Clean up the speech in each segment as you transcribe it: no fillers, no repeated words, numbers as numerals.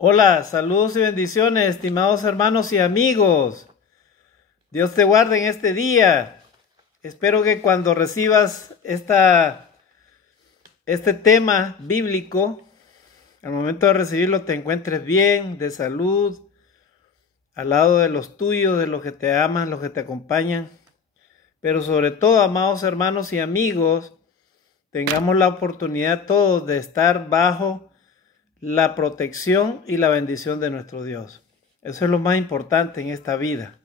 Hola, saludos y bendiciones, estimados hermanos y amigos. Dios te guarde en este día. Espero que cuando recibas este tema bíblico, al momento de recibirlo te encuentres bien, de salud, al lado de los tuyos, de los que te aman, los que te acompañan. Pero sobre todo, amados hermanos y amigos, tengamos la oportunidad todos de estar bajo la protección y la bendición de nuestro Dios. Eso es lo más importante en esta vida,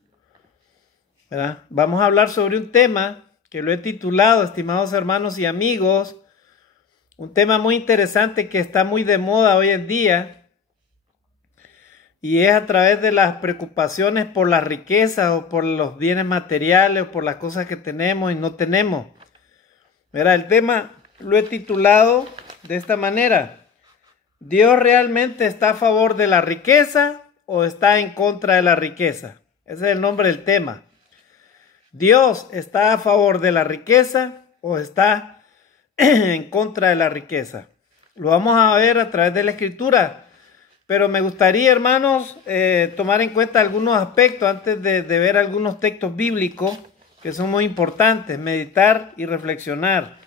¿verdad? Vamos a hablar sobre un tema que lo he titulado, estimados hermanos y amigos, un tema muy interesante que está muy de moda hoy en día, y es a través de las preocupaciones por la riqueza o por los bienes materiales o por las cosas que tenemos y no tenemos. Mira, el tema lo he titulado de esta manera: ¿Dios realmente está a favor de la riqueza o está en contra de la riqueza? Ese es el nombre del tema. ¿Dios está a favor de la riqueza o está en contra de la riqueza? Lo vamos a ver a través de la Escritura, pero me gustaría, hermanos, tomar en cuenta algunos aspectos antes de ver algunos textos bíblicos que son muy importantes, meditar y reflexionar.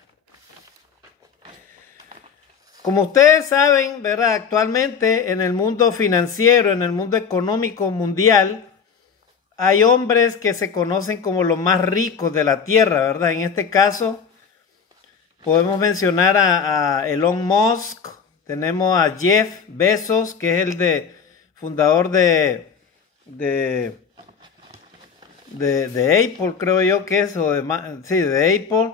Como ustedes saben, ¿verdad? Actualmente en el mundo financiero, en el mundo económico mundial, hay hombres que se conocen como los más ricos de la tierra, ¿verdad? En este caso, podemos mencionar a Elon Musk, tenemos a Jeff Bezos, que es el fundador de Apple, creo yo que es, de Apple.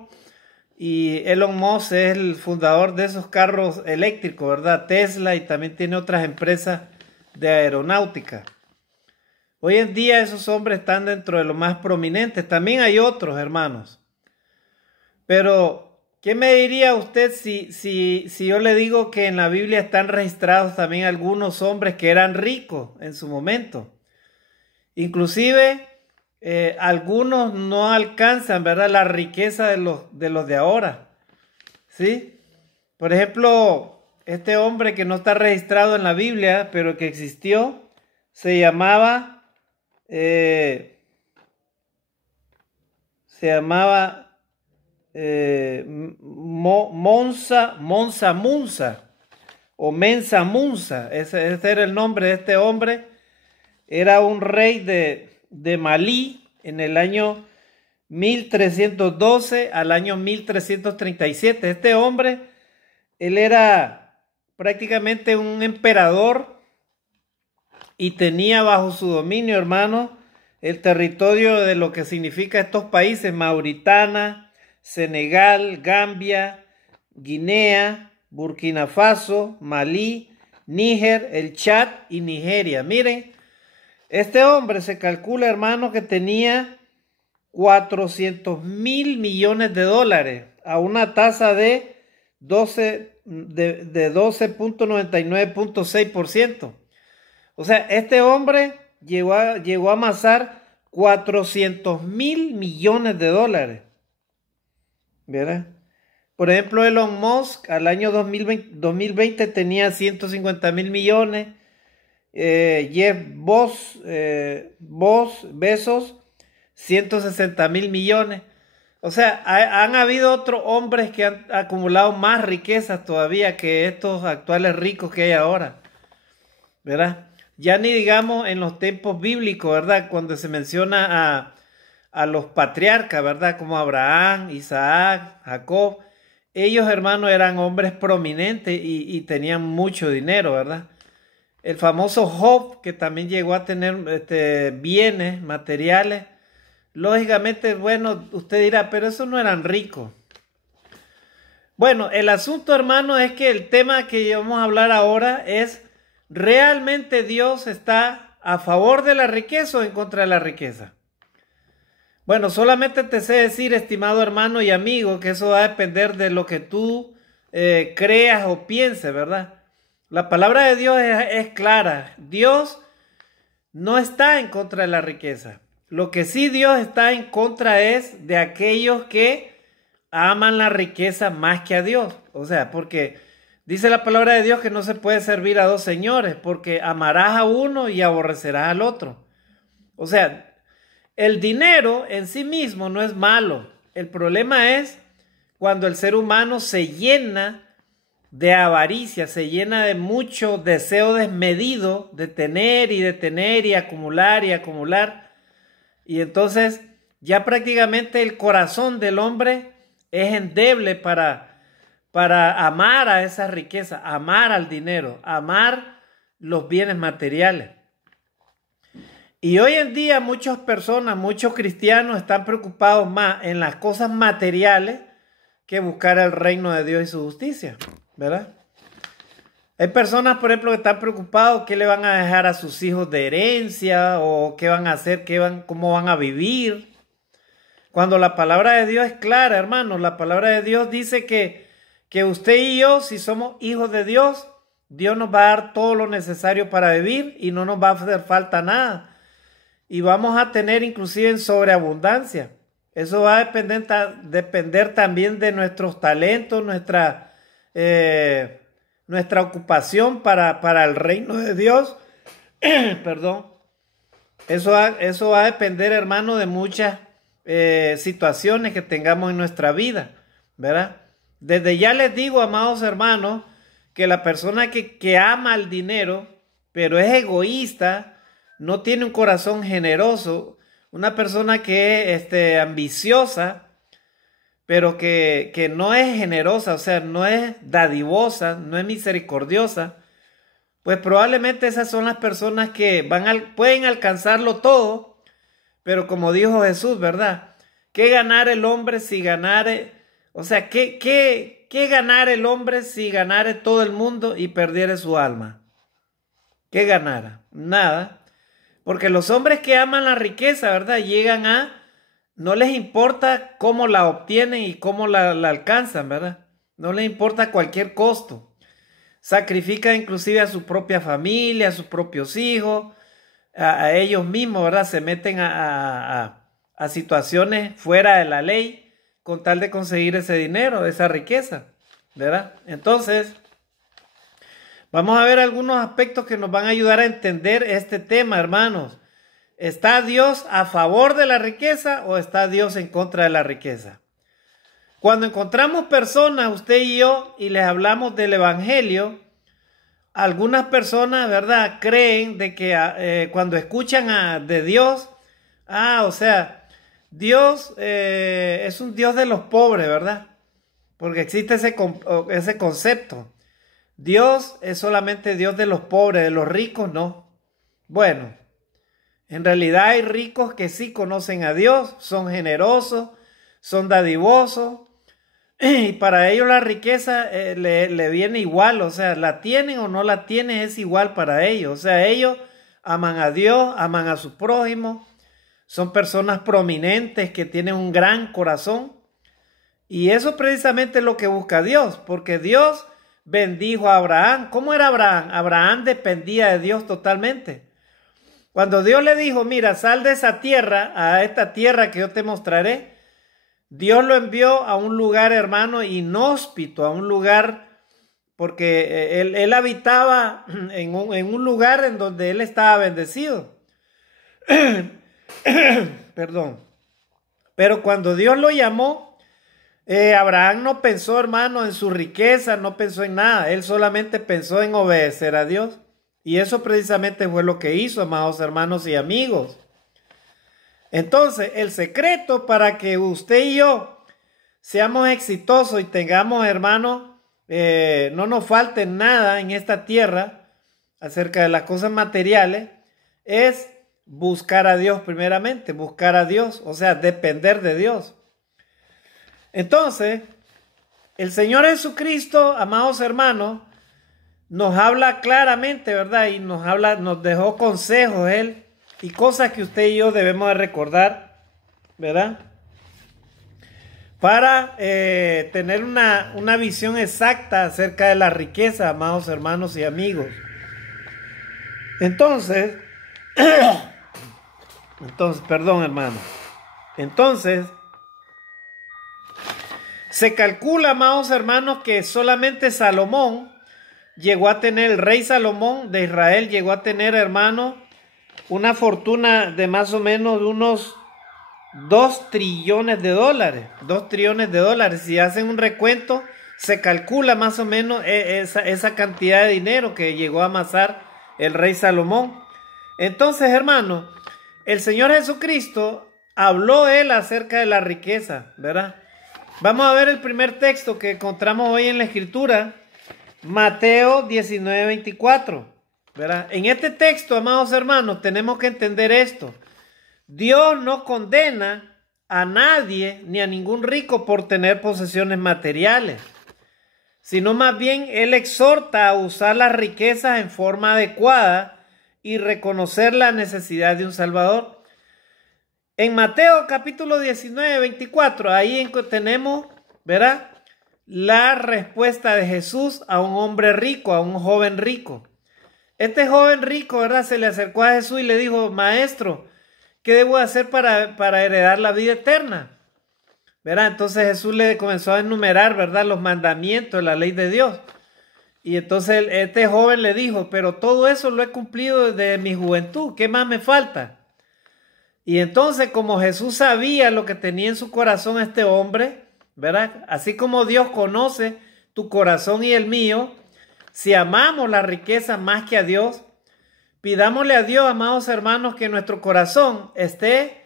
Y Elon Musk es el fundador de esos carros eléctricos, ¿verdad? Tesla, y también tiene otras empresas de aeronáutica. Hoy en día esos hombres están dentro de los más prominentes. También hay otros, hermanos. Pero, ¿qué me diría usted si yo le digo que en la Biblia están registrados también algunos hombres que eran ricos en su momento? Inclusive algunos no alcanzan, ¿verdad?, la riqueza de los de ahora, ¿sí? Por ejemplo, este hombre que no está registrado en la Biblia, pero que existió, se llamaba Monza Munza o Mensa Munza. Ese era el nombre de este hombre. Era un rey de Malí en el año 1312 al año 1337. Este hombre, él era prácticamente un emperador y tenía bajo su dominio, hermano, el territorio de lo que significa estos países: Mauritania, Senegal, Gambia, Guinea, Burkina Faso, Malí, Níger, el Chad y Nigeria. Miren, este hombre se calcula, hermano, que tenía 400.000 millones de dólares a una tasa de 12.99.6%. O sea, este hombre llegó a amasar 400.000 millones de dólares. ¿Verdad? Por ejemplo, Elon Musk al año 2020 tenía 150.000 millones. Jeff Bezos, 160.000 millones. O sea, han habido otros hombres que han acumulado más riquezas todavía que estos actuales ricos que hay ahora, ¿verdad? Ya ni digamos en los tiempos bíblicos, ¿verdad? Cuando se menciona a los patriarcas, ¿verdad? Como Abraham, Isaac, Jacob. Ellos, hermanos, eran hombres prominentes y tenían mucho dinero, ¿verdad? El famoso Job, que también llegó a tener bienes materiales. Lógicamente, bueno, usted dirá, pero esos no eran ricos. Bueno, el asunto, hermano, es que el tema que vamos a hablar ahora es: ¿realmente Dios está a favor de la riqueza o en contra de la riqueza? Bueno, solamente te sé decir, estimado hermano y amigo, que eso va a depender de lo que tú creas o pienses, ¿verdad? La palabra de Dios es clara. Dios no está en contra de la riqueza. Lo que sí Dios está en contra es de aquellos que aman la riqueza más que a Dios. O sea, porque Dice la palabra de Dios que no se puede servir a dos señores, porque amarás a uno y aborrecerás al otro. O sea, el dinero en sí mismo no es malo. El problema es cuando el ser humano se llena de avaricia, se llena de mucho deseo desmedido de tener y acumular y acumular. Y entonces ya prácticamente el corazón del hombre es endeble para amar a esa riqueza, amar al dinero, amar los bienes materiales. Y hoy en día muchas personas, muchos cristianos están preocupados más en las cosas materiales que buscar el reino de Dios y su justicia, ¿verdad? Hay personas, por ejemplo, que están preocupados qué le van a dejar a sus hijos de herencia o qué van a hacer, cómo van a vivir. Cuando la palabra de Dios es clara, hermanos, la palabra de Dios dice que usted y yo, si somos hijos de Dios, Dios nos va a dar todo lo necesario para vivir y no nos va a hacer falta nada. Y vamos a tener inclusive en sobreabundancia. Eso va a depender también de nuestros talentos, nuestra ocupación para el reino de Dios. Perdón. Eso va a depender, hermano, de muchas situaciones que tengamos en nuestra vida, ¿verdad? Desde ya les digo, amados hermanos, que la persona que ama el dinero, pero es egoísta, no tiene un corazón generoso, una persona que es ambiciosa, pero que no es generosa, o sea, no es dadivosa, no es misericordiosa, pues probablemente esas son las personas que pueden alcanzarlo todo, pero como dijo Jesús, ¿verdad? ¿Qué ganar el hombre si ganare? O sea, ¿qué ganar el hombre si ganare todo el mundo y perdiere su alma? ¿Qué ganara? Nada. Porque los hombres que aman la riqueza, ¿verdad? No les importa cómo la obtienen y cómo la alcanzan, ¿verdad? No les importa cualquier costo. Sacrifican inclusive a su propia familia, a sus propios hijos, a ellos mismos, ¿verdad? Se meten a situaciones fuera de la ley con tal de conseguir ese dinero, esa riqueza, ¿verdad? Entonces, vamos a ver algunos aspectos que nos van a ayudar a entender este tema, hermanos. ¿Está Dios a favor de la riqueza o está Dios en contra de la riqueza? Cuando encontramos personas, usted y yo, y les hablamos del evangelio, algunas personas, ¿verdad?, creen de que cuando escuchan de Dios, o sea, Dios es un Dios de los pobres, ¿verdad? Porque existe ese concepto. Dios es solamente Dios de los pobres, de los ricos no. Bueno, en realidad hay ricos que sí conocen a Dios, son generosos, son dadivosos, y para ellos la riqueza le viene igual, o sea, la tienen o no la tienen, es igual para ellos. O sea, ellos aman a Dios, aman a su prójimo, son personas prominentes que tienen un gran corazón, y eso precisamente es lo que busca Dios, porque Dios bendijo a Abraham. ¿Cómo era Abraham? Abraham dependía de Dios totalmente. Cuando Dios le dijo, mira, sal de esa tierra, a esta tierra que yo te mostraré, Dios lo envió a un lugar, hermano, inhóspito, a un lugar, porque él habitaba en un lugar en donde él estaba bendecido. Perdón. Pero cuando Dios lo llamó, Abraham no pensó, hermano, en su riqueza, no pensó en nada. Él solamente pensó en obedecer a Dios. Y eso precisamente fue lo que hizo, amados hermanos y amigos. Entonces, el secreto para que usted y yo seamos exitosos y tengamos, hermanos, no nos falte nada en esta tierra acerca de las cosas materiales, es buscar a Dios primeramente, buscar a Dios, o sea, depender de Dios. Entonces, el Señor Jesucristo, amados hermanos, nos habla claramente, ¿verdad? Y nos dejó consejos Él y cosas que usted y yo debemos de recordar, ¿verdad? Para tener una visión exacta acerca de la riqueza, amados hermanos y amigos. Entonces, perdón, hermano. Entonces, se calcula, amados hermanos, que solamente Salomón llegó a tener el rey Salomón de Israel, llegó a tener, hermano, una fortuna de más o menos unos 2 trillones de dólares. 2 trillones de dólares. Si hacen un recuento, se calcula más o menos esa cantidad de dinero que llegó a amasar el rey Salomón. Entonces, hermano, el Señor Jesucristo habló él acerca de la riqueza, ¿verdad? Vamos a ver el primer texto que encontramos hoy en la Escritura, Mateo 19:24, ¿verdad? En este texto, amados hermanos, tenemos que entender esto. Dios no condena a nadie ni a ningún rico por tener posesiones materiales, sino más bien Él exhorta a usar las riquezas en forma adecuada y reconocer la necesidad de un Salvador. En Mateo capítulo 19:24, ahí tenemos, ¿verdad?, la respuesta de Jesús a un hombre rico, a un joven rico. Este joven rico, ¿verdad?, se le acercó a Jesús y le dijo: Maestro, ¿qué debo hacer para heredar la vida eterna? ¿Verdad? Entonces Jesús le comenzó a enumerar, ¿verdad?, los mandamientos de la ley de Dios. Y entonces este joven le dijo: pero todo eso lo he cumplido desde mi juventud, ¿qué más me falta? Y entonces, como Jesús sabía lo que tenía en su corazón este hombre, ¿verdad?, así como Dios conoce tu corazón y el mío, si amamos la riqueza más que a Dios, pidámosle a Dios, amados hermanos, que nuestro corazón esté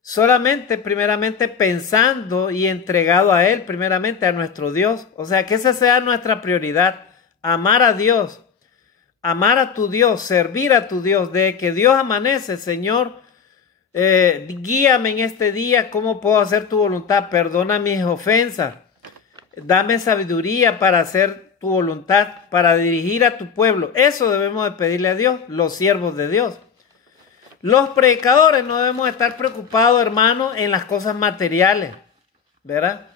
solamente, primeramente, pensando y entregado a Él, primeramente a nuestro Dios. O sea, que esa sea nuestra prioridad, amar a Dios, amar a tu Dios, servir a tu Dios. De que Dios amanece, Señor, guíame en este día, cómo puedo hacer tu voluntad, perdona mis ofensas, dame sabiduría para hacer tu voluntad, para dirigir a tu pueblo. Eso debemos de pedirle a Dios, los siervos de Dios. Los predicadores no debemos estar preocupados, hermano, en las cosas materiales, ¿verdad?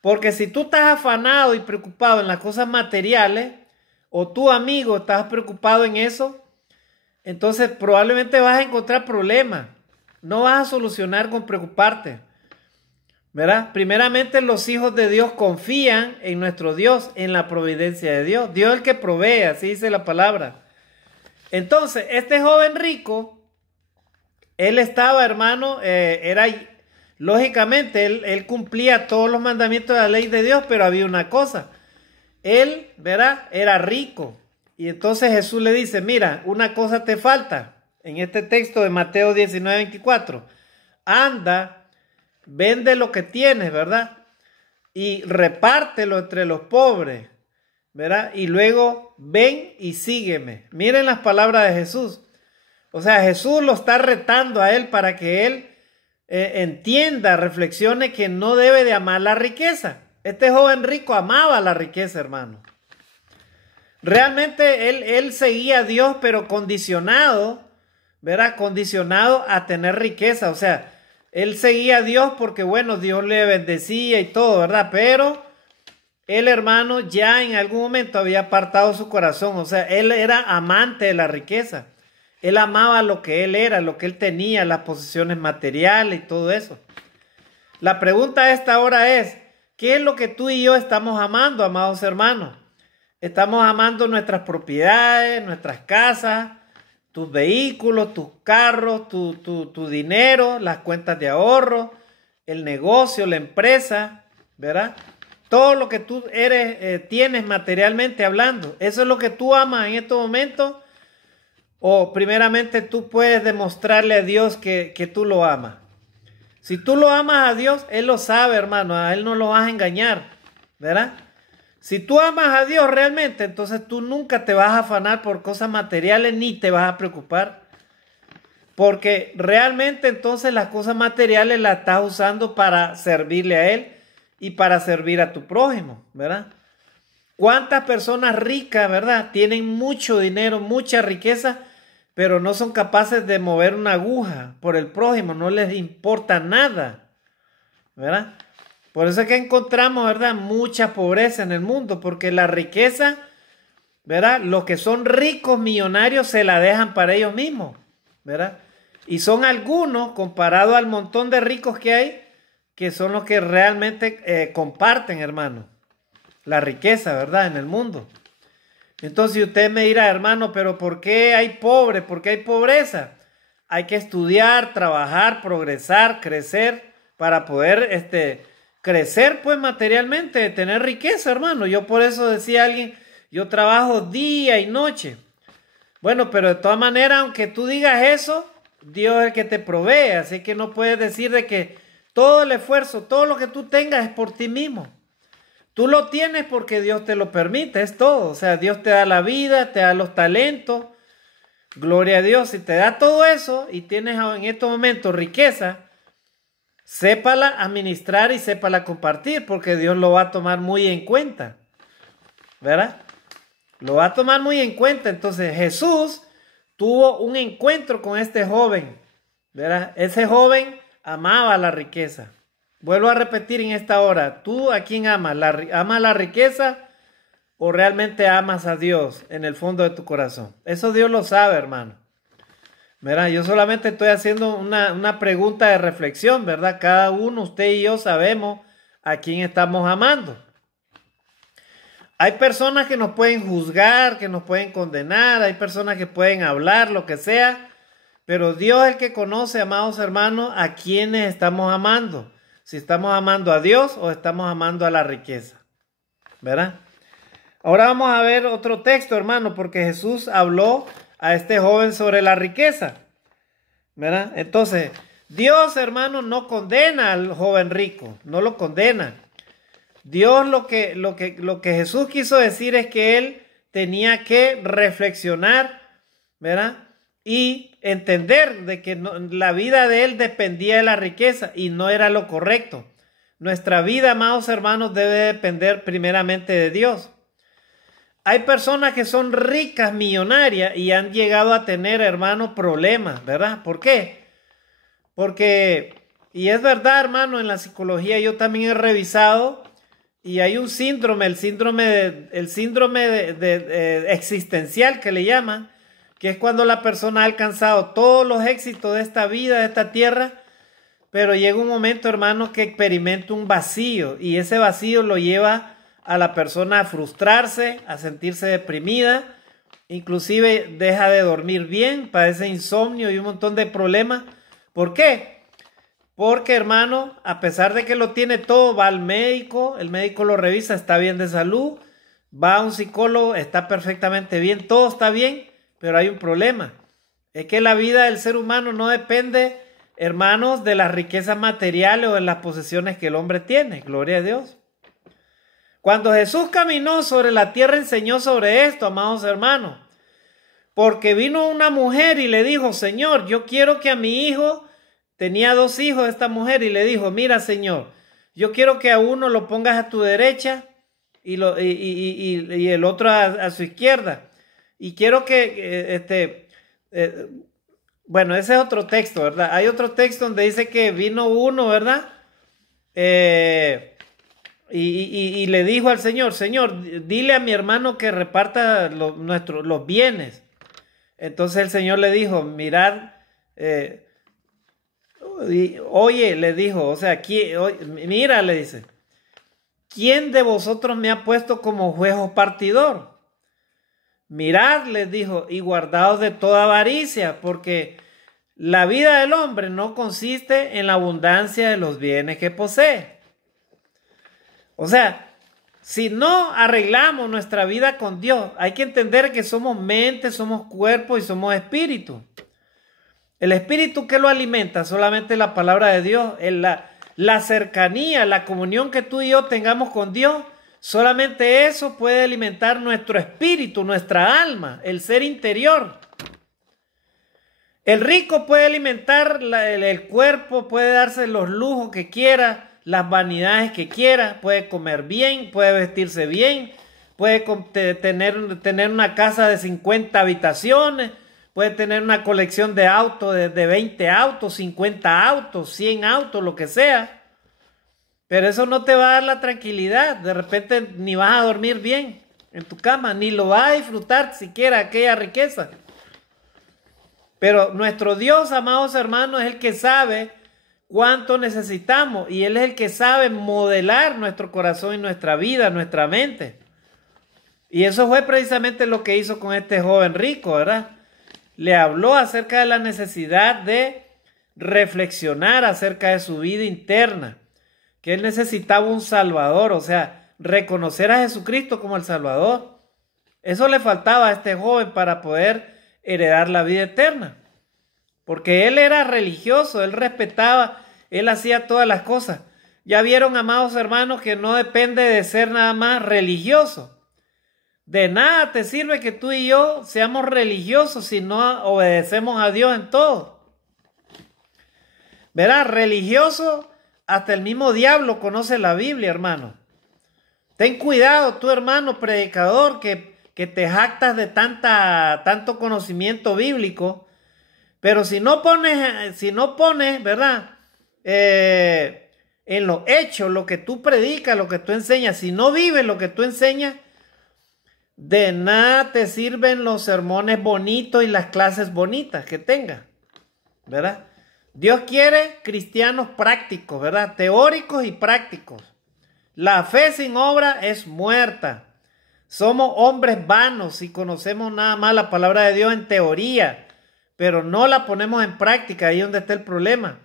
Porque si tú estás afanado y preocupado en las cosas materiales, o tu amigo estás preocupado en eso, entonces probablemente vas a encontrar problemas. No vas a solucionar con preocuparte, ¿verdad? Primeramente, los hijos de Dios confían en nuestro Dios, en la providencia de Dios. Dios es el que provee, así dice la palabra. Entonces, este joven rico, él estaba, hermano, lógicamente, él cumplía todos los mandamientos de la ley de Dios, pero había una cosa. Él, ¿verdad?, era rico. Y entonces Jesús le dice: mira, una cosa te falta. En este texto de Mateo 19:24, anda, vende lo que tienes, ¿verdad?, y repártelo entre los pobres, ¿verdad?, y luego ven y sígueme. Miren las palabras de Jesús. O sea, Jesús lo está retando a él para que él entienda, reflexione que no debe de amar la riqueza. Este joven rico amaba la riqueza, hermano. Realmente él seguía a Dios, pero condicionado, ¿verdad?, condicionado a tener riqueza. O sea, él seguía a Dios porque, bueno, Dios le bendecía y todo, ¿verdad? Pero él, hermano, ya en algún momento había apartado su corazón. O sea, él era amante de la riqueza. Él amaba lo que él era, lo que él tenía, las posesiones materiales y todo eso. La pregunta a esta hora es: ¿qué es lo que tú y yo estamos amando, amados hermanos? Estamos amando nuestras propiedades, nuestras casas, tus vehículos, tus carros, tu dinero, las cuentas de ahorro, el negocio, la empresa, ¿verdad? Todo lo que tú tienes materialmente hablando, ¿eso es lo que tú amas en estos momentos? O primeramente tú puedes demostrarle a Dios que tú lo amas. Si tú lo amas a Dios, Él lo sabe, hermano, a Él no lo vas a engañar, ¿verdad? Si tú amas a Dios realmente, entonces tú nunca te vas a afanar por cosas materiales ni te vas a preocupar. Porque realmente entonces las cosas materiales las estás usando para servirle a Él y para servir a tu prójimo, ¿verdad? ¿Cuántas personas ricas, verdad, tienen mucho dinero, mucha riqueza, pero no son capaces de mover una aguja por el prójimo? No les importa nada, ¿verdad? Por eso es que encontramos, ¿verdad?, mucha pobreza en el mundo, porque la riqueza, ¿verdad?, los que son ricos, millonarios, se la dejan para ellos mismos, ¿verdad? Y son algunos, comparado al montón de ricos que hay, que son los que realmente comparten, hermano, la riqueza, ¿verdad?, en el mundo. Entonces usted me dirá, hermano, pero ¿por qué hay pobres? ¿Por qué hay pobreza? Hay que estudiar, trabajar, progresar, crecer para poder crecer pues materialmente, tener riqueza, hermano. Yo por eso decía a alguien, yo trabajo día y noche. Bueno, pero de todas maneras, aunque tú digas eso, Dios es el que te provee. Así que no puedes decir de que todo el esfuerzo, todo lo que tú tengas es por ti mismo. Tú lo tienes porque Dios te lo permite, es todo. O sea, Dios te da la vida, te da los talentos. Gloria a Dios. Si te da todo eso y tienes en estos momentos riqueza, sépala administrar y sépala compartir, porque Dios lo va a tomar muy en cuenta. ¿Verdad? Lo va a tomar muy en cuenta. Entonces Jesús tuvo un encuentro con este joven. ¿Verdad? Ese joven amaba la riqueza. Vuelvo a repetir en esta hora, ¿tú a quién amas? ¿Amas la riqueza o realmente amas a Dios en el fondo de tu corazón? Eso Dios lo sabe, hermano. ¿Verdad? Yo solamente estoy haciendo una pregunta de reflexión, ¿verdad? Cada uno, usted y yo, sabemos a quién estamos amando. Hay personas que nos pueden juzgar, que nos pueden condenar, hay personas que pueden hablar, lo que sea, pero Dios es el que conoce, amados hermanos, a quienes estamos amando. Si estamos amando a Dios o estamos amando a la riqueza, ¿verdad? Ahora vamos a ver otro texto, hermano, porque Jesús habló a este joven sobre la riqueza, ¿verdad? Entonces, Dios, hermano, no condena al joven rico, no lo condena. Dios lo que Jesús quiso decir es que él tenía que reflexionar, ¿verdad? Y entender de que la vida de él dependía de la riqueza y no era lo correcto. Nuestra vida, amados hermanos, debe depender primeramente de Dios. Hay personas que son ricas, millonarias y han llegado a tener, hermanos, problemas, ¿verdad? ¿Por qué? Porque, y es verdad, hermano, en la psicología yo también he revisado y hay un síndrome, el síndrome existencial que le llaman, que es cuando la persona ha alcanzado todos los éxitos de esta vida, de esta tierra, pero llega un momento, hermano, que experimenta un vacío y ese vacío lo lleva a la persona a frustrarse, a sentirse deprimida, inclusive deja de dormir bien, padece insomnio y un montón de problemas. ¿Por qué? Porque, hermano, a pesar de que lo tiene todo, va al médico, el médico lo revisa, está bien de salud, va a un psicólogo, está perfectamente bien, todo está bien, pero hay un problema. Es que la vida del ser humano no depende, hermanos, de las riquezas materiales o de las posesiones que el hombre tiene. Gloria a Dios. Cuando Jesús caminó sobre la tierra, enseñó sobre esto, amados hermanos. Porque vino una mujer y le dijo, Señor, yo quiero que a mi hijo, tenía 2 hijos esta mujer, y le dijo, mira, Señor, yo quiero que a uno lo pongas a tu derecha y el otro a su izquierda. Y quiero que, bueno, ese es otro texto, ¿verdad? Hay otro texto donde dice que vino uno, ¿verdad? Y le dijo al Señor, Señor, dile a mi hermano que reparta los bienes. Entonces el Señor le dijo, mirad, oye, le dijo, o sea, mira, le dice, ¿quién de vosotros me ha puesto como juez o partidor? Mirad, les dijo, y guardaos de toda avaricia, porque la vida del hombre no consiste en la abundancia de los bienes que posee. O sea, si no arreglamos nuestra vida con Dios, hay que entender que somos mente, somos cuerpo y somos espíritu. El espíritu, ¿qué lo alimenta? Solamente la palabra de Dios, la cercanía, la comunión que tú y yo tengamos con Dios. Solamente eso puede alimentar nuestro espíritu, nuestra alma, el ser interior. El rico puede alimentar el cuerpo, puede darse los lujos que quiera, las vanidades que quiera, puede comer bien, puede vestirse bien, puede tener una casa de 50 habitaciones, puede tener una colección de autos, de 20 autos, 50 autos, 100 autos, lo que sea. Pero eso no te va a dar la tranquilidad. De repente ni vas a dormir bien en tu cama, ni lo vas a disfrutar siquiera aquella riqueza. Pero nuestro Dios, amados hermanos, es el que sabe cuánto necesitamos y Él es el que sabe modelar nuestro corazón y nuestra vida, nuestra mente. Y eso fue precisamente lo que hizo con este joven rico, ¿verdad? Le habló acerca de la necesidad de reflexionar acerca de su vida interna, que él necesitaba un Salvador, o sea, reconocer a Jesucristo como el Salvador. Eso le faltaba a este joven para poder heredar la vida eterna, porque él era religioso, él respetaba, él hacía todas las cosas. Ya vieron, amados hermanos, que no depende de ser nada más religioso. De nada te sirve que tú y yo seamos religiosos si no obedecemos a Dios en todo. Verás, religioso, hasta el mismo diablo conoce la Biblia, hermano. Ten cuidado, tú, hermano predicador, que te jactas de tanto conocimiento bíblico, pero si no pones, ¿verdad? En los hechos, lo que tú predicas, lo que tú enseñas, si no vives lo que tú enseñas, de nada te sirven los sermones bonitos y las clases bonitas que tengas, ¿verdad? Dios quiere cristianos prácticos, ¿verdad? Teóricos y prácticos. La fe sin obra es muerta. Somos hombres vanos si conocemos nada más la palabra de Dios en teoría, pero no la ponemos en práctica. Ahí es donde está el problema,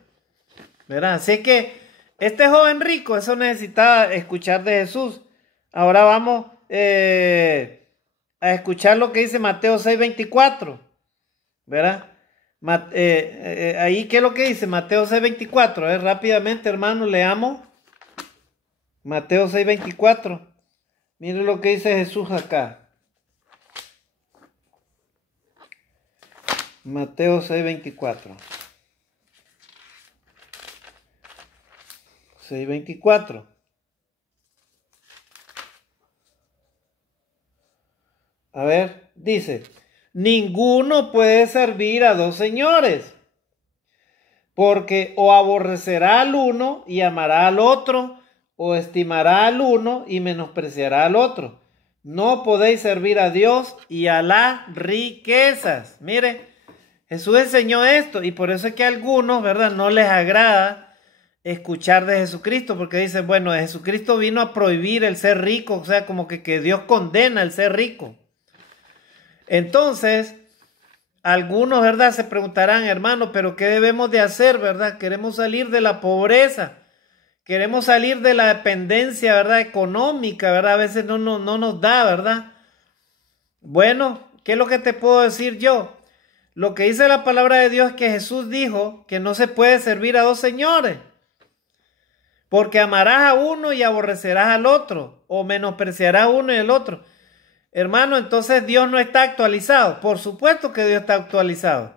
¿verdad? Así que este joven rico, eso necesitaba escuchar de Jesús. Ahora vamos a escuchar lo que dice Mateo 6:24, ¿verdad? Ahí, ¿qué es lo que dice Mateo 6:24? Rápidamente, hermano, leamos Mateo 6:24. Miren lo que dice Jesús acá. Mateo 6:24. 6:24. A ver, dice, ninguno puede servir a dos señores, porque o aborrecerá al uno y amará al otro, o estimará al uno y menospreciará al otro. No podéis servir a Dios y a las riquezas. Mire, Jesús enseñó esto y por eso es que a algunos, ¿verdad?, no les agrada escuchar de Jesucristo, porque dicen, bueno, Jesucristo vino a prohibir el ser rico, o sea, como que Dios condena el ser rico. Entonces, algunos, ¿verdad?, se preguntarán, hermano, pero ¿qué debemos de hacer, verdad? Queremos salir de la pobreza, queremos salir de la dependencia, ¿verdad?, económica, ¿verdad? A veces no nos da, ¿verdad? Bueno, ¿qué es lo que te puedo decir yo? Lo que dice la palabra de Dios es que Jesús dijo que no se puede servir a dos señores, porque amarás a uno y aborrecerás al otro, o menospreciarás a uno y al otro. Hermano, entonces Dios no está actualizado. Por supuesto que Dios está actualizado.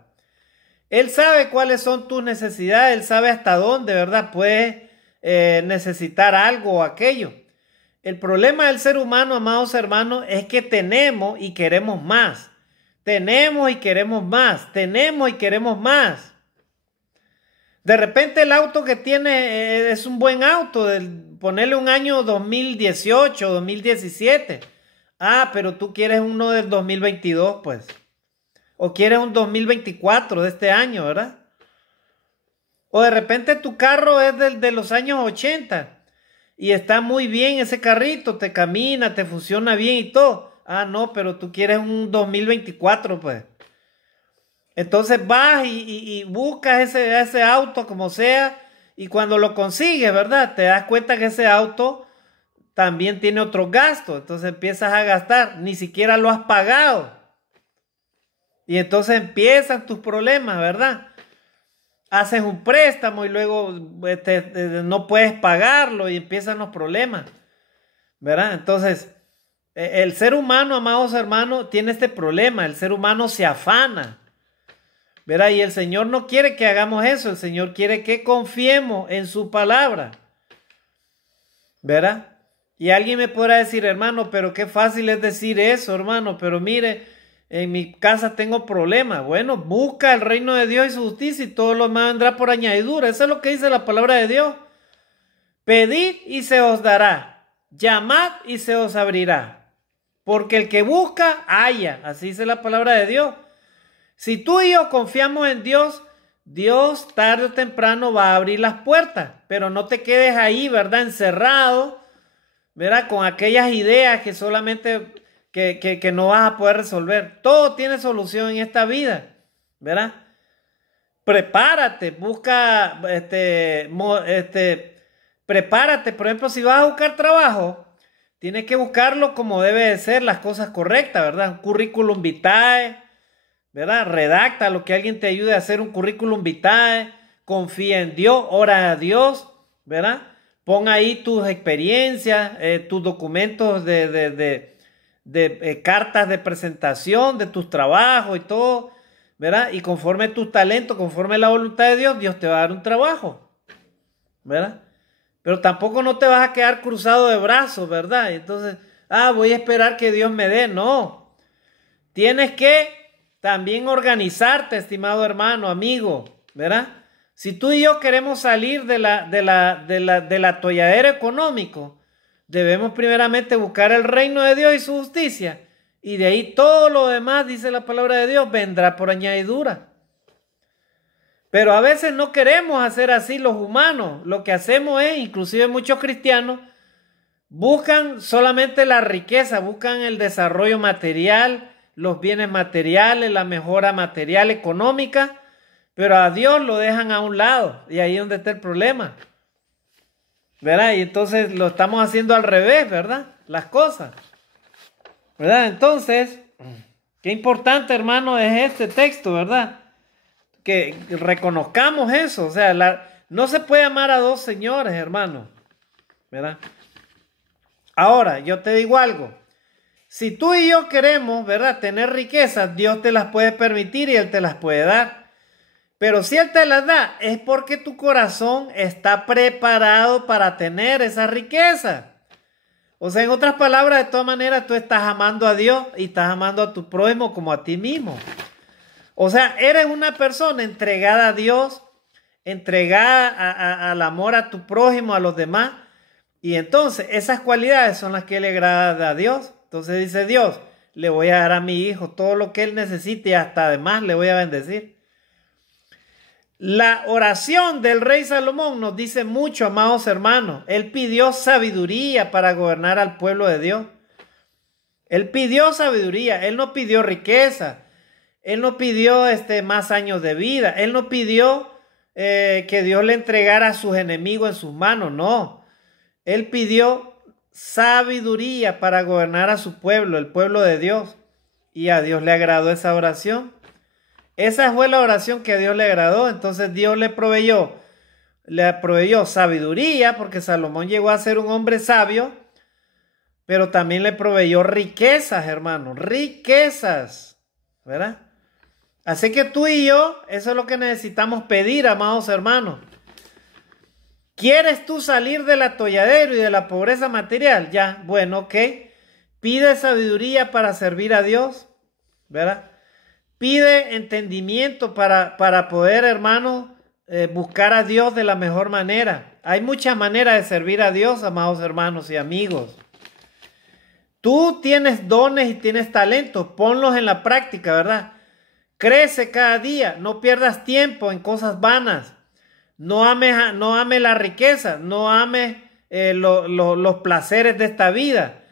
Él sabe cuáles son tus necesidades, Él sabe hasta dónde, ¿verdad?, puedes necesitar algo o aquello. El problema del ser humano, amados hermanos, es que tenemos y queremos más. Tenemos y queremos más. Tenemos y queremos más. De repente el auto que tiene es un buen auto, ponerle un año 2018, 2017. Ah, pero tú quieres uno del 2022, pues. O quieres un 2024 de este año, ¿verdad? O de repente tu carro es de los años 80 y está muy bien ese carrito, te camina, te funciona bien y todo. Ah, no, pero tú quieres un 2024, pues. Entonces vas y buscas ese auto como sea y cuando lo consigues, ¿verdad?, te das cuenta que ese auto también tiene otros gastos, entonces empiezas a gastar, ni siquiera lo has pagado. Y entonces empiezan tus problemas, ¿verdad? Haces un préstamo y luego no puedes pagarlo y empiezan los problemas, ¿verdad? Entonces, el ser humano, amados hermanos, tiene este problema, el ser humano se afana, ¿verdad? Y el Señor no quiere que hagamos eso, el Señor quiere que confiemos en su palabra, ¿verdad? Y alguien me podrá decir, hermano, pero qué fácil es decir eso, hermano, pero mire, en mi casa tengo problemas. Bueno, busca el reino de Dios y su justicia y todo lo demás vendrá por añadidura. Eso es lo que dice la palabra de Dios. Pedid y se os dará, llamad y se os abrirá, porque el que busca, halla. Así dice la palabra de Dios. Si tú y yo confiamos en Dios, Dios tarde o temprano va a abrir las puertas, pero no te quedes ahí, ¿verdad?, encerrado, ¿verdad?, con aquellas ideas que solamente que no vas a poder resolver. Todo tiene solución en esta vida, ¿verdad? Prepárate, busca, prepárate. Por ejemplo, si vas a buscar trabajo, tienes que buscarlo como debe de ser, las cosas correctas, ¿verdad? Un currículum vitae, ¿verdad? Redacta lo que alguien te ayude a hacer un currículum vitae, confía en Dios, ora a Dios, ¿verdad? Pon ahí tus experiencias, tus documentos de cartas de presentación de tus trabajos y todo, ¿verdad? Y conforme tus talentos, conforme la voluntad de Dios, Dios te va a dar un trabajo, ¿verdad? Pero tampoco no te vas a quedar cruzado de brazos, ¿verdad? Entonces, voy a esperar que Dios me dé. No. Tienes que también organizarte, estimado hermano, amigo, ¿verdad? Si tú y yo queremos salir del atolladero económico, debemos primeramente buscar el reino de Dios y su justicia. Y de ahí todo lo demás, dice la palabra de Dios, vendrá por añadidura. Pero a veces no queremos hacer así los humanos. Lo que hacemos es, inclusive muchos cristianos, buscan solamente la riqueza, buscan el desarrollo material, los bienes materiales, la mejora material, económica, pero a Dios lo dejan a un lado. Y ahí es donde está el problema, ¿verdad? Y entonces lo estamos haciendo al revés, ¿verdad? Las cosas, ¿verdad? Entonces, qué importante, hermano, es este texto, ¿verdad? Que reconozcamos eso. O sea, no se puede amar a dos señores, hermano, ¿verdad? Ahora, yo te digo algo. Si tú y yo queremos, ¿verdad?, tener riquezas, Dios te las puede permitir y Él te las puede dar. Pero si Él te las da, es porque tu corazón está preparado para tener esa riqueza. O sea, en otras palabras, de todas maneras, tú estás amando a Dios y estás amando a tu prójimo como a ti mismo. O sea, eres una persona entregada a Dios, entregada al amor a tu prójimo, a los demás. Y entonces, esas cualidades son las que le agradan a Dios. Entonces dice Dios, le voy a dar a mi hijo todo lo que él necesite y hasta además le voy a bendecir. La oración del rey Salomón nos dice mucho, amados hermanos. Él pidió sabiduría para gobernar al pueblo de Dios. Él pidió sabiduría, él no pidió riqueza, él no pidió más años de vida, él no pidió que Dios le entregara a sus enemigos en sus manos, no. Él pidió sabiduría para gobernar a su pueblo, el pueblo de Dios. Y a Dios le agradó esa oración. Esa fue la oración que a Dios le agradó. Entonces Dios le proveyó sabiduría, porque Salomón llegó a ser un hombre sabio, pero también le proveyó riquezas, hermanos, riquezas, ¿verdad? Así que tú y yo, eso es lo que necesitamos pedir, amados hermanos. ¿Quieres tú salir del atolladero y de la pobreza material? Ya, bueno, ok. Pide sabiduría para servir a Dios, ¿verdad? Pide entendimiento para poder, hermano, buscar a Dios de la mejor manera. Hay muchas maneras de servir a Dios, amados hermanos y amigos. Tú tienes dones y tienes talentos, ponlos en la práctica, ¿verdad? Crece cada día, no pierdas tiempo en cosas vanas. No ames la riqueza, no ames los placeres de esta vida,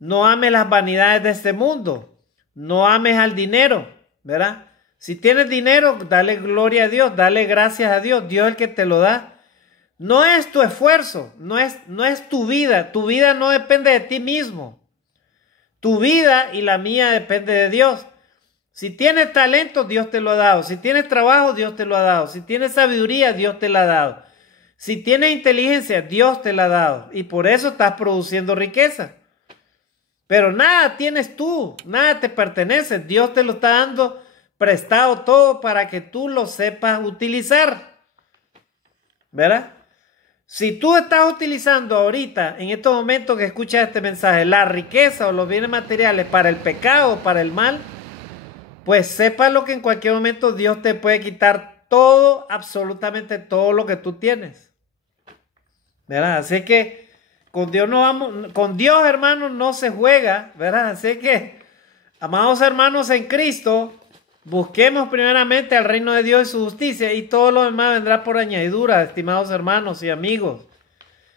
no ames las vanidades de este mundo, no ames al dinero, ¿verdad? Si tienes dinero, dale gloria a Dios, dale gracias a Dios, Dios es el que te lo da. No es tu esfuerzo, no es tu vida no depende de ti mismo. Tu vida y la mía depende de Dios. Si tienes talento, Dios te lo ha dado. Si tienes trabajo, Dios te lo ha dado. Si tienes sabiduría, Dios te la ha dado. Si tienes inteligencia, Dios te la ha dado. Y por eso estás produciendo riqueza. Pero nada tienes tú, nada te pertenece. Dios te lo está dando prestado todo para que tú lo sepas utilizar, ¿verdad? Si tú estás utilizando ahorita, en estos momentos que escuchas este mensaje, la riqueza o los bienes materiales para el pecado o para el mal, pues sépalo que en cualquier momento Dios te puede quitar todo, absolutamente todo lo que tú tienes, ¿verdad? Así que con Dios, hermanos, no se juega, ¿verdad? Así que, amados hermanos en Cristo, busquemos primeramente al reino de Dios y su justicia y todo lo demás vendrá por añadidura, estimados hermanos y amigos.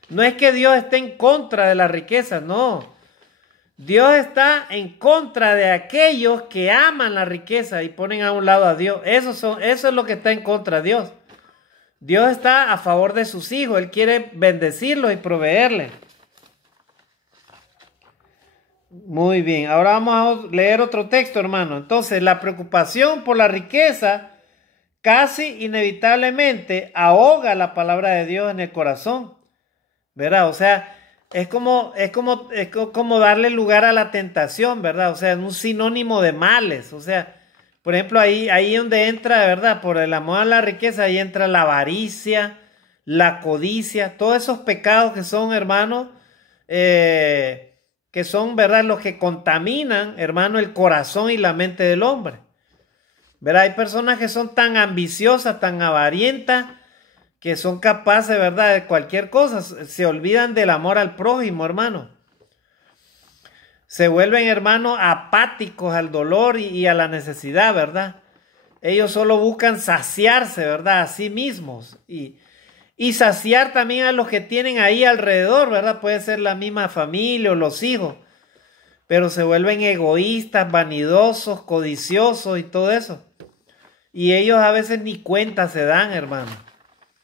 No es que Dios esté en contra de la riqueza, no. Dios está en contra de aquellos que aman la riqueza y ponen a un lado a Dios. Eso es lo que está en contra de Dios. Dios está a favor de sus hijos. Él quiere bendecirlos y proveerles. Muy bien. Ahora vamos a leer otro texto, hermano. Entonces, la preocupación por la riqueza casi inevitablemente ahoga la palabra de Dios en el corazón. ¿Verdad? O sea, es como darle lugar a la tentación, ¿verdad? O sea, es un sinónimo de males. O sea, por ejemplo, ahí donde entra, ¿verdad? Por el amor a la riqueza, ahí entra la avaricia, la codicia, todos esos pecados que son, hermanos, que son, ¿verdad? Los que contaminan, hermano, el corazón y la mente del hombre. ¿Verdad? Hay personas que son tan ambiciosas, tan avarientas, que son capaces, ¿verdad?, de cualquier cosa. Se olvidan del amor al prójimo, hermano. Se vuelven, hermano, apáticos al dolor y a la necesidad, ¿verdad? Ellos solo buscan saciarse, ¿verdad?, a sí mismos. Y saciar también a los que tienen ahí alrededor, ¿verdad? Puede ser la misma familia o los hijos. Pero se vuelven egoístas, vanidosos, codiciosos y todo eso. Y ellos a veces ni cuenta se dan, hermano.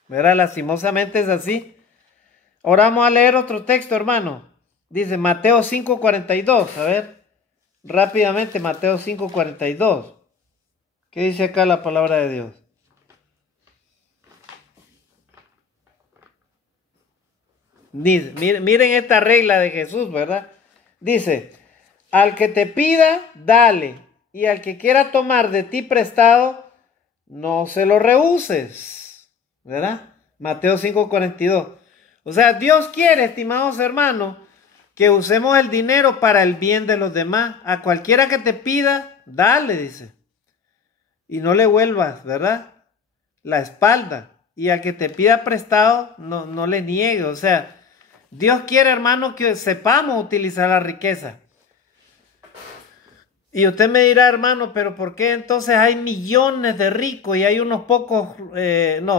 ¿Verdad? Lastimosamente es así. Ahora vamos a leer otro texto, hermano. Dice Mateo 5:42. A ver, rápidamente Mateo 5:42. ¿Qué dice acá la palabra de Dios? Dice, miren esta regla de Jesús, ¿verdad? Dice, al que te pida, dale. Y al que quiera tomar de ti prestado, no se lo rehuses. ¿Verdad? Mateo 5:42. O sea, Dios quiere, estimados hermanos, que usemos el dinero para el bien de los demás. A cualquiera que te pida, dale, dice. Y no le vuelvas, ¿verdad?, la espalda. Y al que te pida prestado, no le niegue. O sea, Dios quiere, hermanos, que sepamos utilizar la riqueza. Y usted me dirá, hermano, pero ¿por qué entonces hay millones de ricos y hay unos pocos,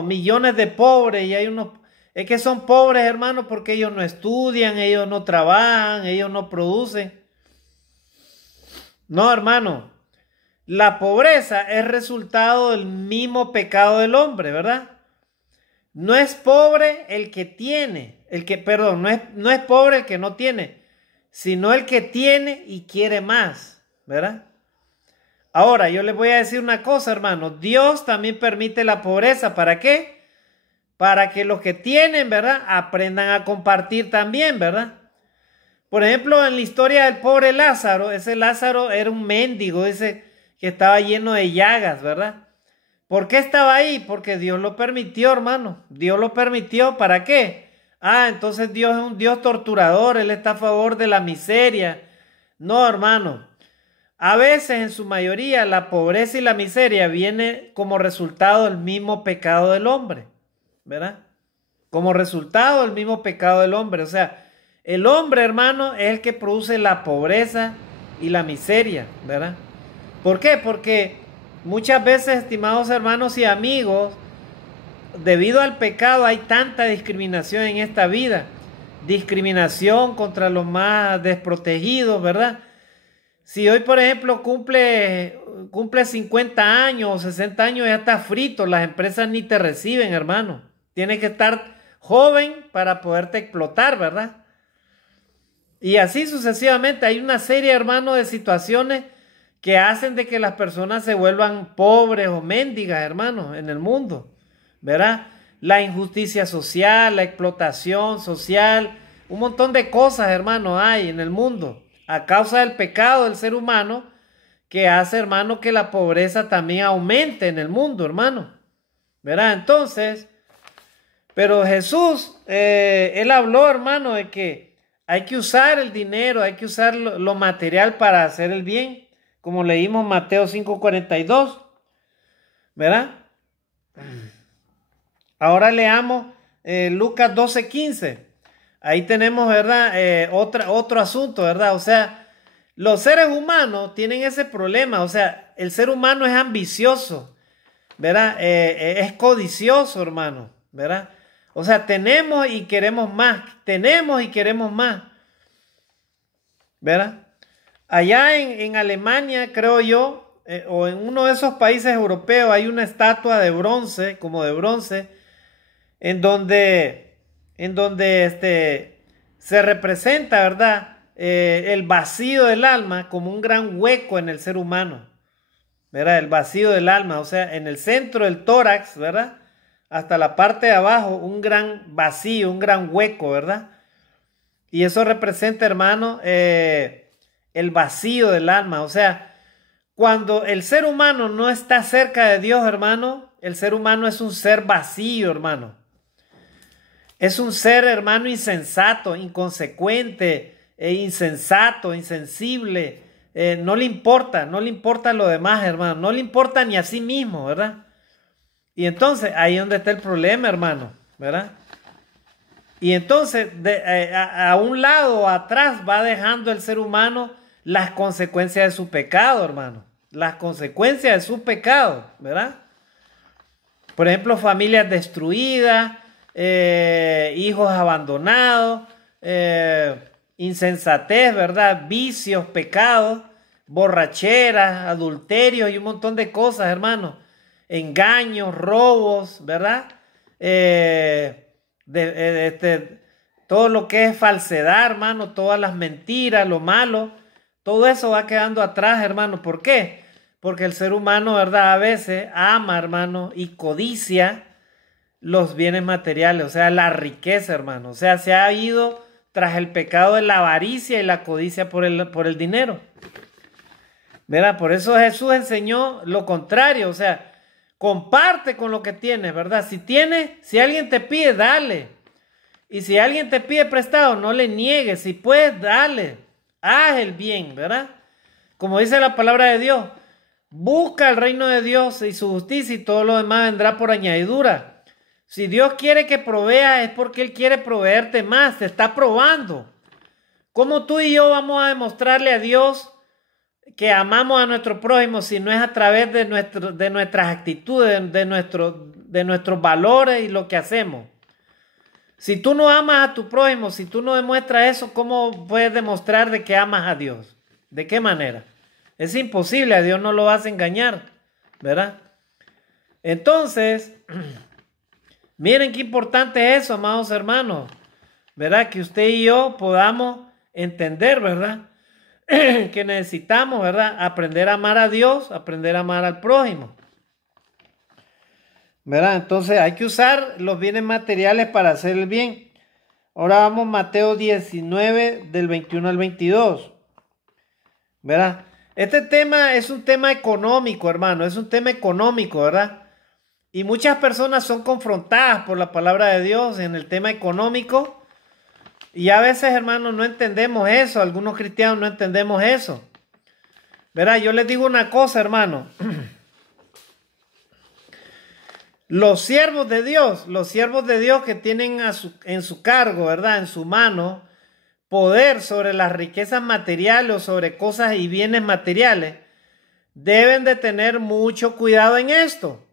millones de pobres y hay unos... Es que son pobres, hermano, porque ellos no estudian, ellos no trabajan, ellos no producen. No, hermano, la pobreza es resultado del mismo pecado del hombre, ¿verdad? No es pobre el que tiene, no es pobre el que no tiene, sino el que tiene y quiere más. ¿Verdad? Ahora, yo les voy a decir una cosa, hermano. Dios también permite la pobreza. ¿Para qué? Para que los que tienen, ¿verdad?, aprendan a compartir también, ¿verdad? Por ejemplo, en la historia del pobre Lázaro, ese Lázaro era un mendigo, ese que estaba lleno de llagas, ¿verdad? ¿Por qué estaba ahí? Porque Dios lo permitió, hermano. Dios lo permitió. ¿Para qué? Entonces Dios es un Dios torturador. Él está a favor de la miseria. No, hermano. A veces, en su mayoría, la pobreza y la miseria viene como resultado del mismo pecado del hombre, ¿verdad? Como resultado del mismo pecado del hombre. O sea, el hombre, hermano, es el que produce la pobreza y la miseria, ¿verdad? ¿Por qué? Porque muchas veces, estimados hermanos y amigos, debido al pecado hay tanta discriminación en esta vida. Discriminación contra los más desprotegidos, ¿verdad? Si hoy, por ejemplo, cumple 50 años o 60 años, ya está frito, las empresas ni te reciben, hermano. Tienes que estar joven para poderte explotar, ¿verdad? Y así sucesivamente. Hay una serie, hermano, de situaciones que hacen de que las personas se vuelvan pobres o mendigas, hermano, en el mundo, ¿verdad? La injusticia social, la explotación social, un montón de cosas, hermano, hay en el mundo. A causa del pecado del ser humano, que hace, hermano, que la pobreza también aumente en el mundo, hermano. ¿Verdad? Entonces, pero Jesús, Él habló, hermano, de que hay que usar el dinero, hay que usar lo material para hacer el bien, como leímos Mateo 5:42. ¿Verdad? Ahora leamos Lucas 12:15. Ahí tenemos, ¿verdad? Otro asunto, ¿verdad? O sea, los seres humanos tienen ese problema. O sea, el ser humano es ambicioso, ¿verdad? Es codicioso, hermano, ¿verdad? O sea, tenemos y queremos más. Tenemos y queremos más, ¿verdad? Allá en Alemania, creo yo, o en uno de esos países europeos, hay una estatua de bronce, como de bronce, en donde se representa, ¿verdad? El vacío del alma como un gran hueco en el ser humano, ¿verdad? El vacío del alma, o sea, en el centro del tórax, ¿verdad? Hasta la parte de abajo, un gran vacío, un gran hueco, ¿verdad? Y eso representa, hermano, el vacío del alma. O sea, cuando el ser humano no está cerca de Dios, hermano, el ser humano es un ser vacío, hermano. Es un ser, hermano, insensato, inconsecuente, insensato, insensible. No le importa lo demás, hermano. No le importa ni a sí mismo, ¿verdad? Y entonces, ahí es donde está el problema, hermano, ¿verdad? Y entonces, a un lado o atrás va dejando el ser humano las consecuencias de su pecado, hermano. Las consecuencias de su pecado, ¿verdad? Por ejemplo, familias destruidas, hijos abandonados, insensatez, ¿verdad? Vicios, pecados, borracheras, adulterios y un montón de cosas, hermano. Engaños, robos, ¿verdad? Todo lo que es falsedad, hermano, todas las mentiras, lo malo, todo eso va quedando atrás, hermano. ¿Por qué? Porque el ser humano, ¿verdad? A veces ama, hermano, y codicia los bienes materiales, o sea, la riqueza, hermano. O sea, se ha ido tras el pecado de la avaricia y la codicia por el dinero. ¿Verdad? Por eso Jesús enseñó lo contrario, o sea, comparte con lo que tienes, ¿verdad? Si alguien te pide, dale. Y si alguien te pide prestado, no le niegues. Si puedes, dale. Haz el bien, ¿verdad? Como dice la palabra de Dios, busca el reino de Dios y su justicia y todo lo demás vendrá por añadidura. Si Dios quiere que proveas es porque Él quiere proveerte más, te está probando. ¿Cómo tú y yo vamos a demostrarle a Dios que amamos a nuestro prójimo si no es a través de nuestras actitudes, de nuestros valores y lo que hacemos? Si tú no amas a tu prójimo, si tú no demuestras eso, ¿cómo puedes demostrar de que amas a Dios? ¿De qué manera? Es imposible, a Dios no lo vas a engañar, ¿verdad? Entonces, miren qué importante es eso, amados hermanos, ¿verdad? Que usted y yo podamos entender, ¿verdad? Que necesitamos, ¿verdad? Aprender a amar a Dios, aprender a amar al prójimo, ¿verdad? Entonces hay que usar los bienes materiales para hacer el bien. Ahora vamos a Mateo 19 del 21 al 22, ¿verdad? Este tema es un tema económico, hermano, es un tema económico, ¿verdad? Y muchas personas son confrontadas por la palabra de Dios en el tema económico. Y a veces, hermanos, no entendemos eso. Algunos cristianos no entendemos eso. ¿Verdad? Yo les digo una cosa, hermano. Los siervos de Dios que tienen en su cargo, ¿verdad? En su mano, poder sobre las riquezas materiales o sobre cosas y bienes materiales, deben de tener mucho cuidado en esto.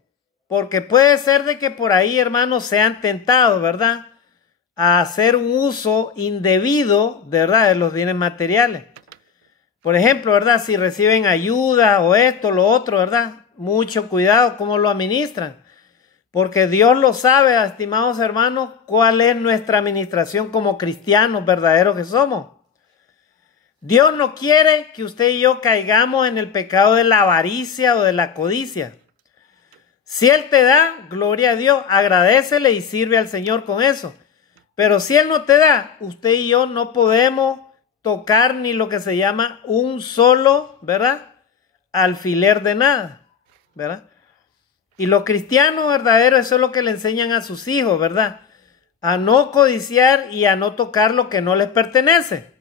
Porque puede ser de que por ahí, hermanos, sean tentados, ¿verdad? A hacer un uso indebido, ¿verdad? De los bienes materiales. Por ejemplo, ¿verdad? Si reciben ayuda o esto, lo otro, ¿verdad? Mucho cuidado cómo lo administran. Porque Dios lo sabe, estimados hermanos, cuál es nuestra administración como cristianos verdaderos que somos. Dios no quiere que usted y yo caigamos en el pecado de la avaricia o de la codicia. Si Él te da, gloria a Dios, agradécele y sirve al Señor con eso. Pero si Él no te da, usted y yo no podemos tocar ni lo que se llama un solo, ¿verdad? Alfiler de nada, ¿verdad? Y los cristianos verdaderos, eso es lo que le enseñan a sus hijos, ¿verdad? A no codiciar y a no tocar lo que no les pertenece.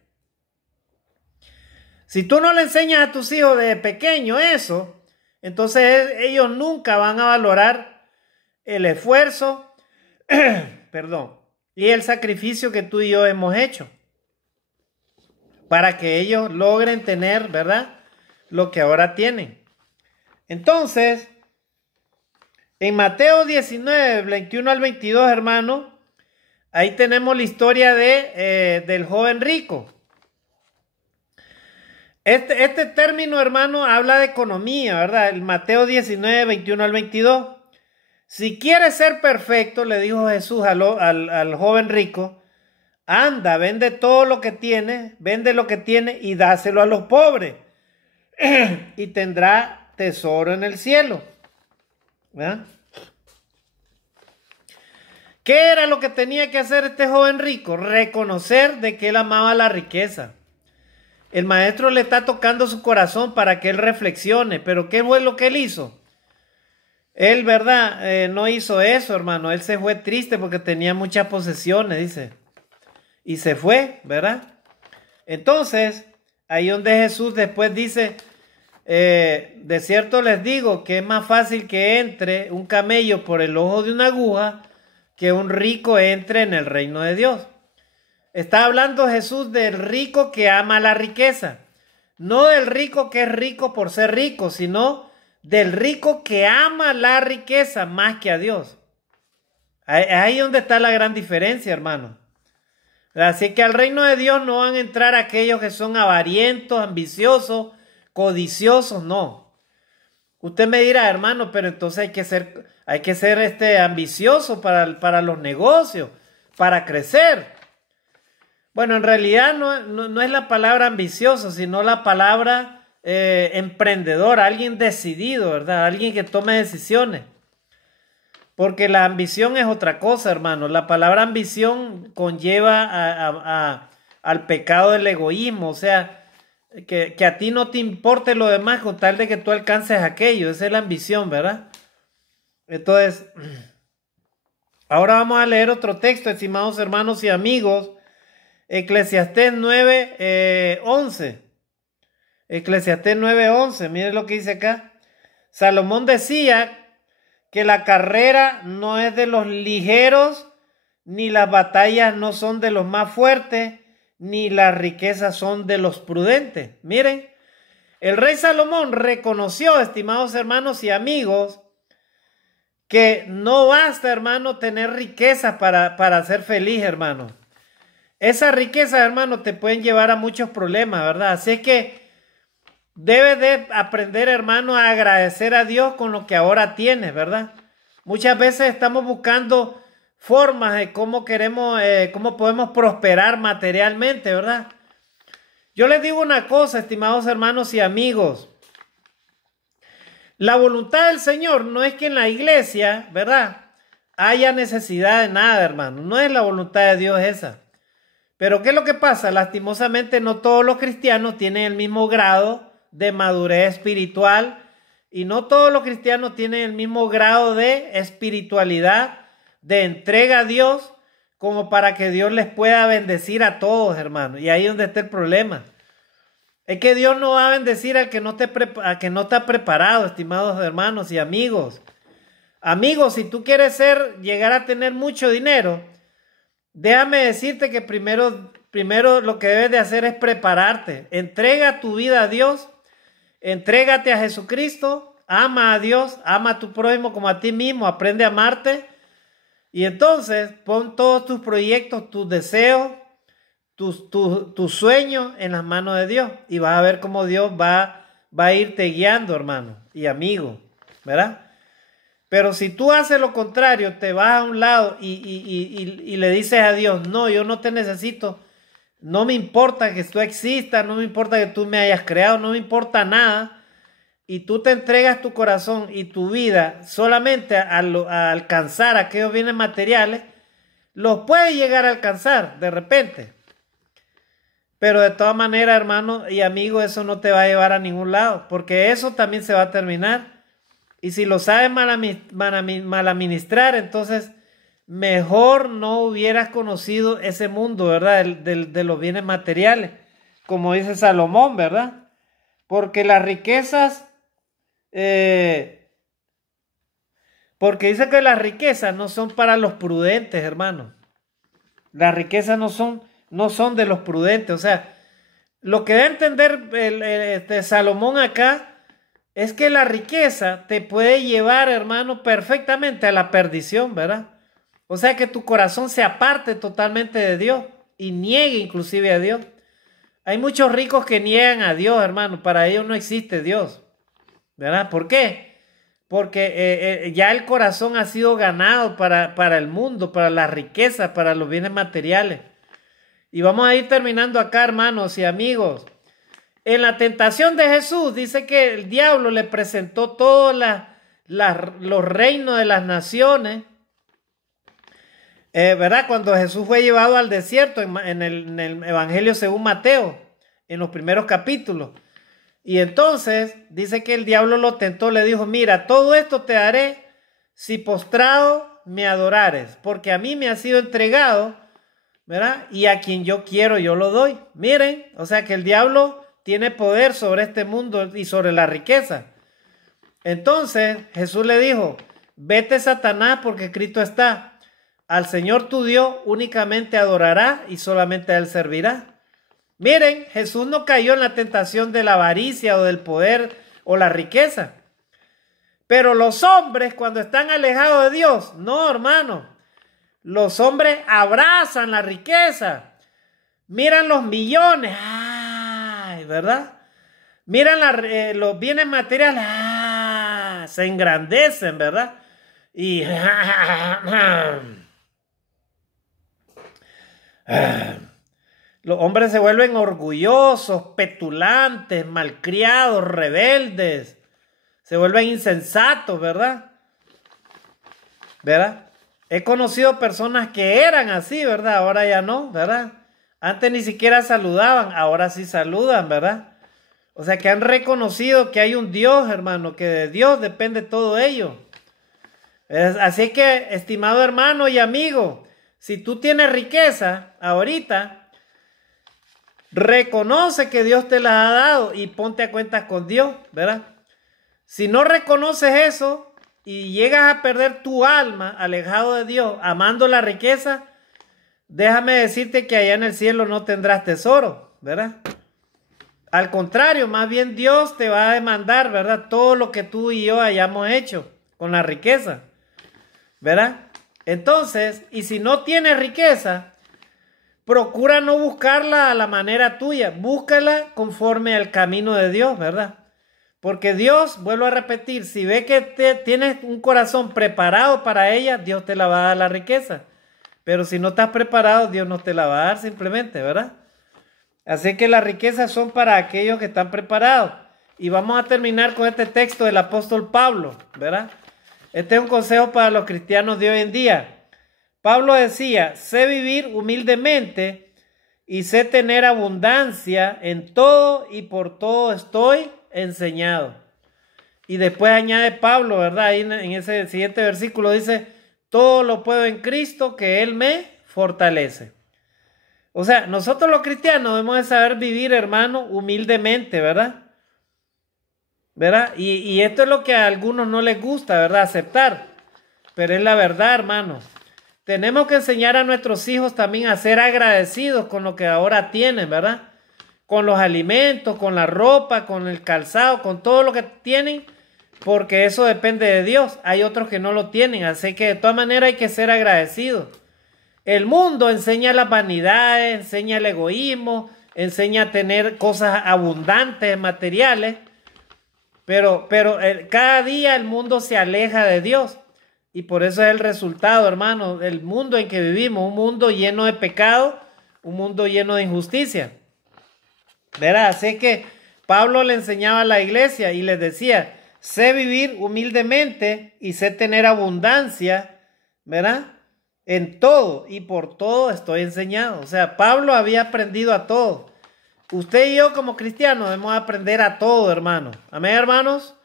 Si tú no le enseñas a tus hijos desde pequeño eso, entonces ellos nunca van a valorar el esfuerzo, perdón, y el sacrificio que tú y yo hemos hecho para que ellos logren tener, ¿verdad? Lo que ahora tienen. Entonces, en Mateo 19, 21 al 22, hermano, ahí tenemos la historia del joven rico. Este término, hermano, habla de economía, ¿verdad? El Mateo 19, 21 al 22. Si quieres ser perfecto, le dijo Jesús al joven rico, anda, vende todo lo que tienes, vende lo que tienes y dáselo a los pobres. Y tendrá tesoro en el cielo. ¿Verdad? ¿Qué era lo que tenía que hacer este joven rico? Reconocer de que él amaba la riqueza. El maestro le está tocando su corazón para que él reflexione, pero ¿qué fue lo que él hizo? Él, ¿verdad? No hizo eso, hermano. Él se fue triste porque tenía muchas posesiones, dice. Y se fue, ¿verdad? Entonces, ahí donde Jesús después dice, de cierto les digo que es más fácil que entre un camello por el ojo de una aguja que un rico entre en el reino de Dios. Está hablando Jesús del rico que ama la riqueza. No del rico que es rico por ser rico, sino del rico que ama la riqueza más que a Dios. Ahí es donde está la gran diferencia, hermano. Así que al reino de Dios no van a entrar aquellos que son avarientos, ambiciosos, codiciosos, no. Usted me dirá, hermano, pero entonces hay que ser ambicioso para los negocios, para crecer. Bueno, en realidad no es la palabra ambicioso, sino la palabra emprendedor, alguien decidido, ¿verdad? Alguien que tome decisiones. Porque la ambición es otra cosa, hermano. La palabra ambición conlleva al pecado del egoísmo, o sea, que a ti no te importe lo demás con tal de que tú alcances aquello. Esa es la ambición, ¿verdad? Entonces, ahora vamos a leer otro texto, estimados hermanos y amigos. Eclesiastés 9, 11. Eclesiastés 9, 11. Miren lo que dice acá. Salomón decía que la carrera no es de los ligeros, ni las batallas no son de los más fuertes, ni las riquezas son de los prudentes. Miren, el rey Salomón reconoció, estimados hermanos y amigos, que no basta, hermano, tener riqueza para ser feliz, hermano. Esas riquezas, hermano, te pueden llevar a muchos problemas, ¿verdad? Así es que debes de aprender, hermano, a agradecer a Dios con lo que ahora tienes, ¿verdad? Muchas veces estamos buscando formas de cómo podemos prosperar materialmente, ¿verdad? Yo les digo una cosa, estimados hermanos y amigos. La voluntad del Señor no es que en la iglesia, ¿verdad?, haya necesidad de nada, hermano. No es la voluntad de Dios esa. Pero ¿qué es lo que pasa? Lastimosamente no todos los cristianos tienen el mismo grado de madurez espiritual y no todos los cristianos tienen el mismo grado de espiritualidad, de entrega a Dios, como para que Dios les pueda bendecir a todos, hermanos. Y ahí es donde está el problema. Es que Dios no va a bendecir al que no está preparado, estimados hermanos y amigos. Amigos, si tú quieres llegar a tener mucho dinero, déjame decirte que primero lo que debes de hacer es prepararte. Entrega tu vida a Dios, entrégate a Jesucristo, ama a Dios, ama a tu prójimo como a ti mismo, aprende a amarte. Y entonces pon todos tus proyectos, tus deseos, tus sueños en las manos de Dios. Y vas a ver cómo Dios va a irte guiando, hermano y amigo, ¿verdad? Pero si tú haces lo contrario, te vas a un lado y le dices a Dios, no, yo no te necesito, no me importa que tú existas, no me importa que tú me hayas creado, no me importa nada, y tú te entregas tu corazón y tu vida solamente a alcanzar aquellos bienes materiales, los puedes llegar a alcanzar de repente. Pero de todas maneras, hermano y amigo, eso no te va a llevar a ningún lado, porque eso también se va a terminar. Y si lo sabes mal administrar, entonces mejor no hubieras conocido ese mundo, ¿verdad? De los bienes materiales, como dice Salomón, ¿verdad? Porque las riquezas, porque dice que las riquezas no son para los prudentes, hermano. Las riquezas no son de los prudentes. O sea, lo que da a entender Salomón acá es que la riqueza te puede llevar, hermano, perfectamente a la perdición, ¿verdad? O sea, que tu corazón se aparte totalmente de Dios y niegue inclusive a Dios. Hay muchos ricos que niegan a Dios, hermano. Para ellos no existe Dios, ¿verdad? ¿Por qué? Porque ya el corazón ha sido ganado para el mundo, para la riqueza, para los bienes materiales. Y vamos a ir terminando acá, hermanos y amigos. En la tentación de Jesús dice que el diablo le presentó todos los reinos de las naciones. ¿Verdad? Cuando Jesús fue llevado al desierto en el Evangelio según Mateo, en los primeros capítulos. Y entonces dice que el diablo lo tentó, le dijo, mira, todo esto te daré si postrado me adorares, porque a mí me ha sido entregado, ¿verdad? Y a quien yo quiero yo lo doy. Miren, o sea que el diablo tiene poder sobre este mundo y sobre la riqueza. Entonces Jesús le dijo, vete Satanás, porque escrito está, al Señor tu Dios únicamente adorará y solamente a Él servirá. Miren, Jesús no cayó en la tentación de la avaricia o del poder o la riqueza. Pero los hombres, cuando están alejados de Dios, no, hermano. Los hombres abrazan la riqueza. Miran los millones. ¡Ay! ¿Verdad? Miran los bienes materiales. ¡Ah! Se engrandecen, ¿verdad? Y... los hombres se vuelven orgullosos, petulantes, malcriados, rebeldes. Se vuelven insensatos, ¿verdad? ¿Verdad? He conocido personas que eran así, ¿verdad? Ahora ya no, ¿verdad? Antes ni siquiera saludaban, ahora sí saludan, ¿verdad? O sea que han reconocido que hay un Dios, hermano, que de Dios depende todo ello. Así que, estimado hermano y amigo, si tú tienes riqueza ahorita, reconoce que Dios te la ha dado y ponte a cuentas con Dios, ¿verdad? Si no reconoces eso y llegas a perder tu alma alejado de Dios, amando la riqueza, déjame decirte que allá en el cielo no tendrás tesoro, ¿verdad? Al contrario, más bien Dios te va a demandar, ¿verdad? Todo lo que tú y yo hayamos hecho con la riqueza, ¿verdad? Entonces, y si no tienes riqueza, procura no buscarla a la manera tuya, búscala conforme al camino de Dios, ¿verdad? Porque Dios, vuelvo a repetir, si ve que tienes un corazón preparado para ella, Dios te la va a dar la riqueza. Pero si no estás preparado, Dios no te la va a dar simplemente, ¿verdad? Así que las riquezas son para aquellos que están preparados. Y vamos a terminar con este texto del apóstol Pablo, ¿verdad? Este es un consejo para los cristianos de hoy en día. Pablo decía, sé vivir humildemente y sé tener abundancia en todo y por todo estoy enseñado. Y después añade Pablo, ¿verdad? Ahí en ese siguiente versículo dice, todo lo puedo en Cristo que Él me fortalece. O sea, nosotros los cristianos debemos de saber vivir, hermano, humildemente, ¿verdad? ¿Verdad? Y esto es lo que a algunos no les gusta, ¿verdad? Aceptar. Pero es la verdad, hermano. Tenemos que enseñar a nuestros hijos también a ser agradecidos con lo que ahora tienen, ¿verdad? Con los alimentos, con la ropa, con el calzado, con todo lo que tienen, porque eso depende de Dios. Hay otros que no lo tienen, así que de todas maneras hay que ser agradecidos. El mundo enseña las vanidades, enseña el egoísmo, enseña a tener cosas abundantes, materiales, pero cada día el mundo se aleja de Dios. Y por eso es el resultado, hermano, del mundo en que vivimos, un mundo lleno de pecado, un mundo lleno de injusticia. ¿Verdad? Así que Pablo le enseñaba a la iglesia y les decía, sé vivir humildemente y sé tener abundancia, ¿verdad? En todo y por todo estoy enseñado. O sea, Pablo había aprendido a todo. Usted y yo como cristianos debemos aprender a todo, hermano. Amén, hermanos.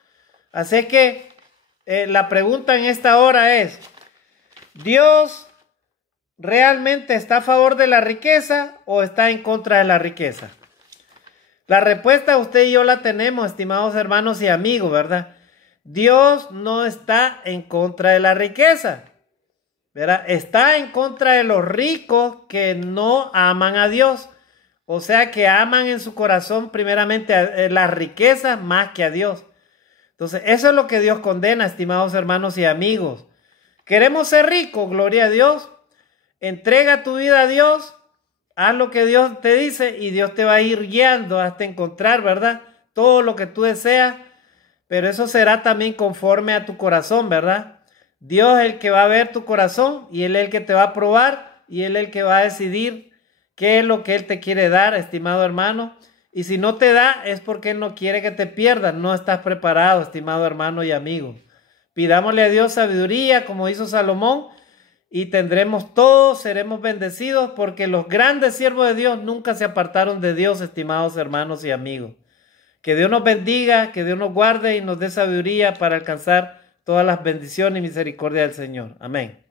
Así que la pregunta en esta hora es, ¿Dios realmente está a favor de la riqueza o está en contra de la riqueza? La respuesta usted y yo la tenemos, estimados hermanos y amigos, ¿verdad? Dios no está en contra de la riqueza, ¿verdad? Está en contra de los ricos que no aman a Dios. O sea, que aman en su corazón primeramente a las riquezas más que a Dios. Entonces, eso es lo que Dios condena, estimados hermanos y amigos. ¿Queremos ser ricos? Gloria a Dios. Entrega tu vida a Dios. haz lo que Dios te dice y Dios te va a ir guiando hasta encontrar, ¿verdad? Todo lo que tú deseas, pero eso será también conforme a tu corazón, ¿verdad? Dios es el que va a ver tu corazón y Él es el que te va a probar y Él es el que va a decidir qué es lo que Él te quiere dar, estimado hermano. Y si no te da es porque Él no quiere que te pierdas, no estás preparado, estimado hermano y amigo. Pidámosle a Dios sabiduría como hizo Salomón y tendremos todo, seremos bendecidos porque los grandes siervos de Dios nunca se apartaron de Dios, estimados hermanos y amigos. Que Dios nos bendiga, que Dios nos guarde y nos dé sabiduría para alcanzar todas las bendiciones y misericordia del Señor. Amén.